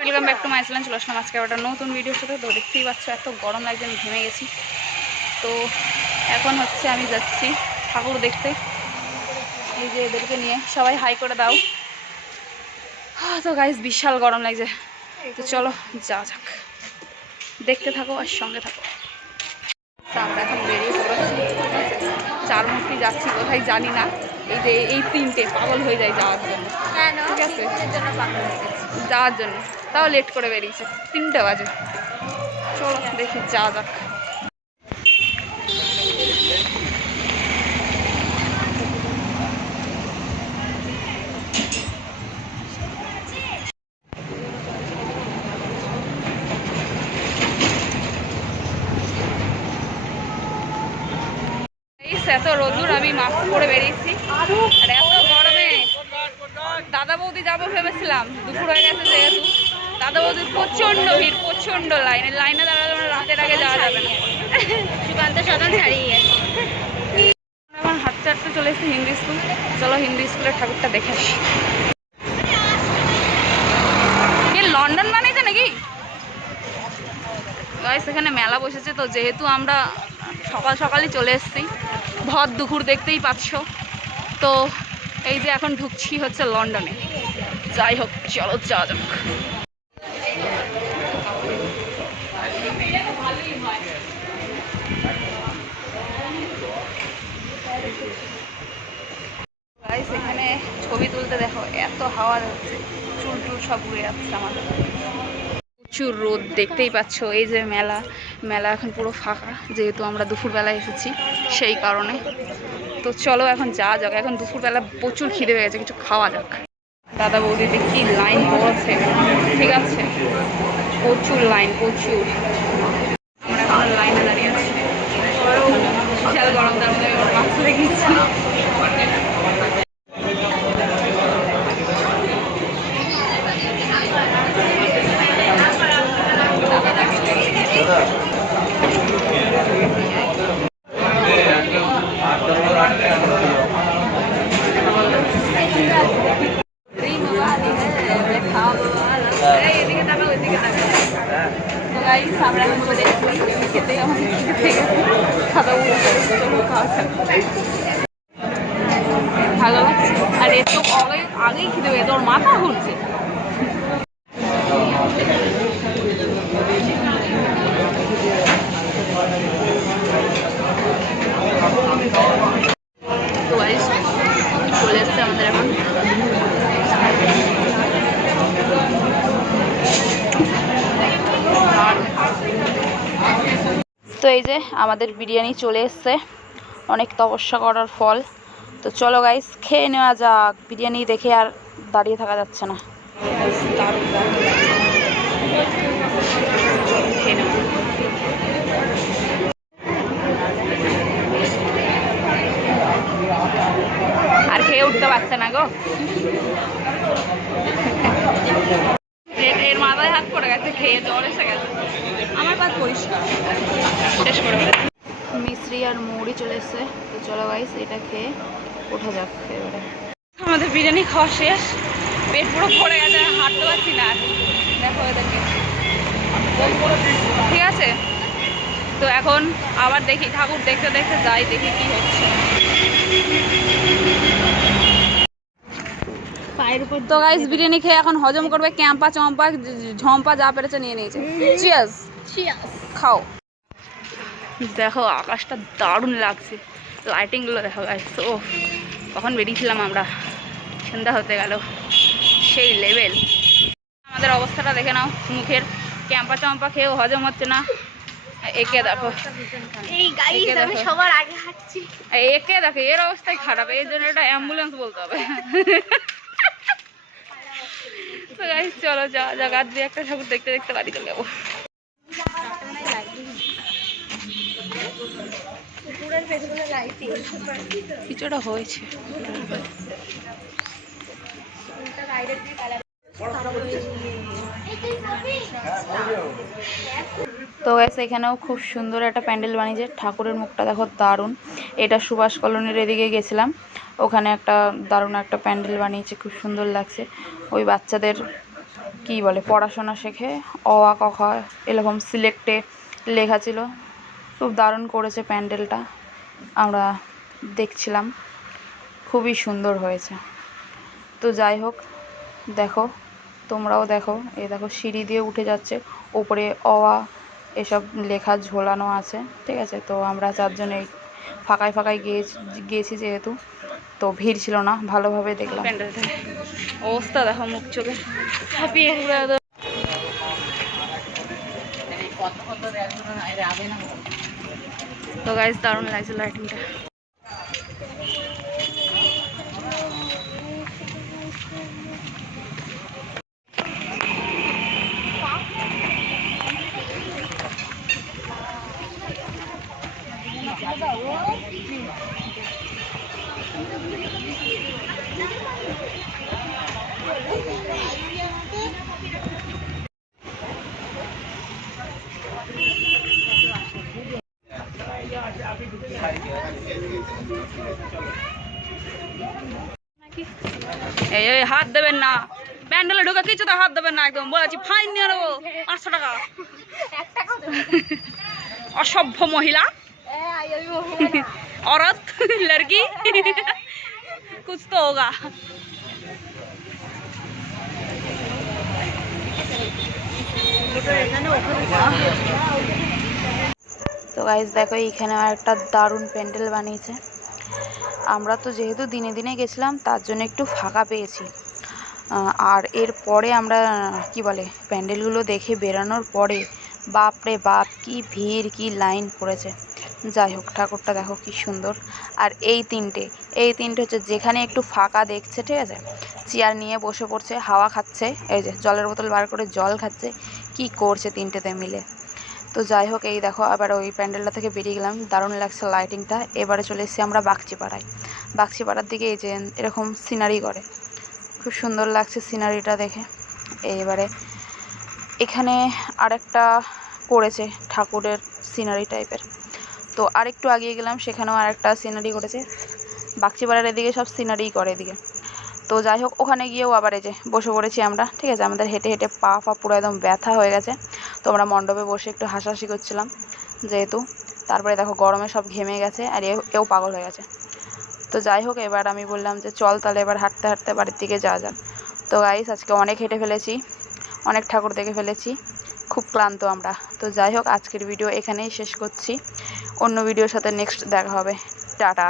Welcome back to my channel চলে আসলাম আজকে একটা নতুন ভিডিওর সাথে। তো দেখতেই পাচ্ছ এত গরম লাগছে আমি ঘেমে গেছি। তো এখন হচ্ছে আমি যাচ্ছি ঠাকুর দেখতে। এই যে এদেরকে নিয়ে। সবাই হাই করে দাও। তো গাইজ বিশাল গরম লাগছে। তো চলো যা যাক। দেখতে থাকো আর সঙ্গে থাকো। আমরা এখন বেরিয়ে পড়েছি চার মুখী যাচ্ছি কোথায় জানি না। এই যে এই তিনটে পাগল হয়ে যায় যাওয়ার জন্য। ঠিক আছে। যাওয়ার জন্য। তাও লেট করে বেরিয়েছে। তিনটে বাজে। চলো, দেখি, যাওয়া যাক। এত রোদুর আমি মাস্ক পরে বেরিয়েছি। আর দাদা বৌদি যাব ভেবেছিলাম দুপুর হয়ে গেছে যেহেতু। দাদা বৌদির প্রচণ্ড ভিড় প্রচণ্ড লাইন লাইনে দাঁড়ালে মানে রাতের আগে যাওয়া যাবে না। সুকান্ত সদন ছাড়িয়ে। এখন হাঁটতে হাঁটতে চলে এসেছি হিন্দি স্কুল। চলো হিন্দি স্কুলের ঠাকুরটা দেখে আসি। লন্ডন বানিয়েছে নাকি? গাইস এখানে মেলা বসেছে তো যেহেতু আমরা সকাল সকালই চলে এসেছি। ভর দুপুর দেখতেই পাচ্ছ। তো এই যে এখন ঢুকছি হচ্ছে লন্ডনে। যাই হোক, চলো যাওয়া যাক। এখানে ছবি তুলতে দেখো, এত হাওয়া যাচ্ছে। চুল টুল সব উড়ে যাচ্ছে আমাদের। প্রচুর রোদ, দেখতেই পাচ্ছ, এই যে মেলা। মেলা এখন পুরো ফাঁকা, যেহেতু আমরা দুপুরবেলা এসেছি, সেই কারণে। তো চলো এখন যা যাক। এখন দুপুরবেলা প্রচুর খিদে হয়ে গেছে, কিছু খাওয়া যাক। দাদা বৌদিতে কি লাইন পড়ছে ঠিক আছে? প্রচুর লাইন প্রচুর আমরা এখন লাইনে দাঁড়িয়ে আছি বিশাল গরম তার মধ্যে মাছ লেগেছি এদিকে তাকাও এদিকে তাকাও তো গাইস আমরা এখন চলে খেতে আমাদের খেতে খাওয়া খাওয়া ভালো লাগছে। আর এত আগে আগেই খেতে হয়ে গেছে। ওর মাথা ঘুরছে তো গাইস চলে এসছে আমাদের এখন তো এই যে আমাদের বিরিয়ানি চলে এসছে। অনেক তপস্যা করার ফল। তো চলো গাইস খেয়ে নেওয়া যাক। বিরিয়ানি দেখে আর দাঁড়িয়ে থাকা যাচ্ছে না। আর খেয়ে উঠতে পারছে না গো। মাথায় হাত পড়ে গেছে, খেয়ে জ্বর এসে গেছে। পরিষ্কার শেষ করে। মিশ্রি আর মুড়ি চলে এসছে তো চলো গাইস এটা খেয়ে ওঠা যাক এবারে আমাদের বিরিয়ানি খাওয়া শেষ পেট পুরো পড়ে গেছে হাঁটতে পারছি না দেখো এদেরকে ঠিক আছে তো এখন আবার দেখি ঠাকুর দেখতে দেখতে যাই দেখি কি হচ্ছে তো গাইস বিরিয়ানি খেয়ে এখন হজম করবে ক্যাম্পা চম্পা ঝম্পা যা পেরেছে নিয়ে নিয়েছে চিয়ার্স খাও। দেখো আকাশটা দারুণ লাগছে। লাইটিংগুলো দেখো গাইস ও কখন বেরিয়েছিলাম আমরা। সন্ধ্যা হতে গেল সেই লেভেল আমাদের অবস্থাটা দেখে নাও মুখের ক্যাম্পা চম্পা খেয়েও হজম হচ্ছে না। একে দেখো। আমি দেখো। সবার আগে হাঁটছি। একে দেখো এর অবস্থায় খারাপ। এই জন্য এটা অ্যাম্বুলেন্স বলতে হবে। তো গাইস চলো যা যাক। আর দুই একটা ঠাকুর দেখতে দেখতে বাড়ি চলে যাব। কিছুটা হয়েছে। তো এখানেও খুব সুন্দর একটা প্যান্ডেল বানিয়েছে। ঠাকুরের মুখটা দেখো দারুণ। এটা সুভাষ কলোনির এদিকে গেছিলাম। ওখানে একটা দারুণ একটা প্যান্ডেল বানিয়েছে, খুব সুন্দর লাগছে। ওই বাচ্চাদের কি বলে, পড়াশোনা শেখে অ আ ক খ এরকম সিলেক্টে লেখা ছিল। খুব দারুণ করেছে প্যান্ডেলটা। আমরা দেখছিলাম। খুবই সুন্দর হয়েছে। তো যাই হোক দেখো তোমরাও দেখো। এই দেখো সিঁড়ি দিয়ে উঠে যাচ্ছে। ওপরে অ আ এসব লেখা ঝোলানো আছে ঠিক আছে? তো আমরা চারজনে ফাঁকায় ফাঁকায় গিয়েছি গিয়েছি যেহেতু। তো ভিড় ছিল না ভালোভাবে দেখলাম। অবস্থা দেখো মুখ চোখে। ছাপিয়ে তো গাইজ দারুণ লাগছে লাইটিংটা এই এই হাত দেবেন না প্যান্ডেলে ঢোকা কিছুতে হাত দেবেন না একদম বলেছি ফাইন নিয়ে নেবো পাঁচশো টাকা একটা কথা অসভ্য মহিলা হ্যাঁ আমি মহিলা औरत लड़की कुछ तो होगा তো গাইজ দেখো এইখানে একটা দারুণ প্যান্ডেল বানিয়েছে আমরা তো যেহেতু দিনে দিনে গেছিলাম, তার জন্য একটু ফাঁকা পেয়েছি। আর এর পরে আমরা, কি বলে, প্যান্ডেলগুলো দেখে বেরানোর পরে, বাপরে বাপ, কি ভিড়, কি লাইন পড়েছে। যাই হোক, ঠাকুরটা দেখো কি সুন্দর। আর এই তিনটে এই তিনটে হচ্ছে যেখানে একটু ফাঁকা দেখছে, ঠিক আছে? চেয়ার নিয়ে বসে পড়ছে, হাওয়া খাচ্ছে, এই যে জলের বোতল বার করে জল খাচ্ছে, কি করছে তিনটেতে মিলে? তো যাই হোক, এই দেখো, আবার ওই প্যান্ডেলটা থেকে বেরিয়ে গেলাম। দারুণ লাগছে লাইটিংটা এবারে চলে এসেছি আমরা বাগচিপাড়ায়। বাগচিপাড়ার দিকে এই যে এরকম সিনারি করে। খুব সুন্দর লাগছে সিনারিটা দেখে। এবারে এখানে আরেকটা করেছে ঠাকুরের সিনারি টাইপের তো আরেকটু আগিয়ে গেলাম, সেখানেও আরেকটা সিনারি করেছে। বাগচিপাড়ার এদিকে সব সিনারিই করে এদিকে। তো যাই হোক, ওখানে গিয়েও আবার এই যে বসে পড়েছি আমরা। ঠিক আছে, আমাদের হেঁটে হেঁটে পা ফা পুরো একদম ব্যথা হয়ে গেছে। তো আমরা মণ্ডপে বসে একটু হাসাহাসি করছিলাম যেহেতু। তারপরে দেখো গরমে সব ঘেমে গেছে আর এও পাগল হয়ে গেছে। তো যাই হোক, এবার আমি বললাম যে চল তাহলে এবার হাঁটতে হাঁটতে বাড়ির দিকে যাওয়া যাক। তো গাইস আজকে অনেক হেঁটে ফেলেছি, অনেক ঠাকুর দেখে ফেলেছি, খুব ক্লান্ত আমরা। তো যাই হোক, আজকের ভিডিও এখানেই শেষ করছি। অন্য ভিডিওর সাথে নেক্সট দেখা হবে। টাটা।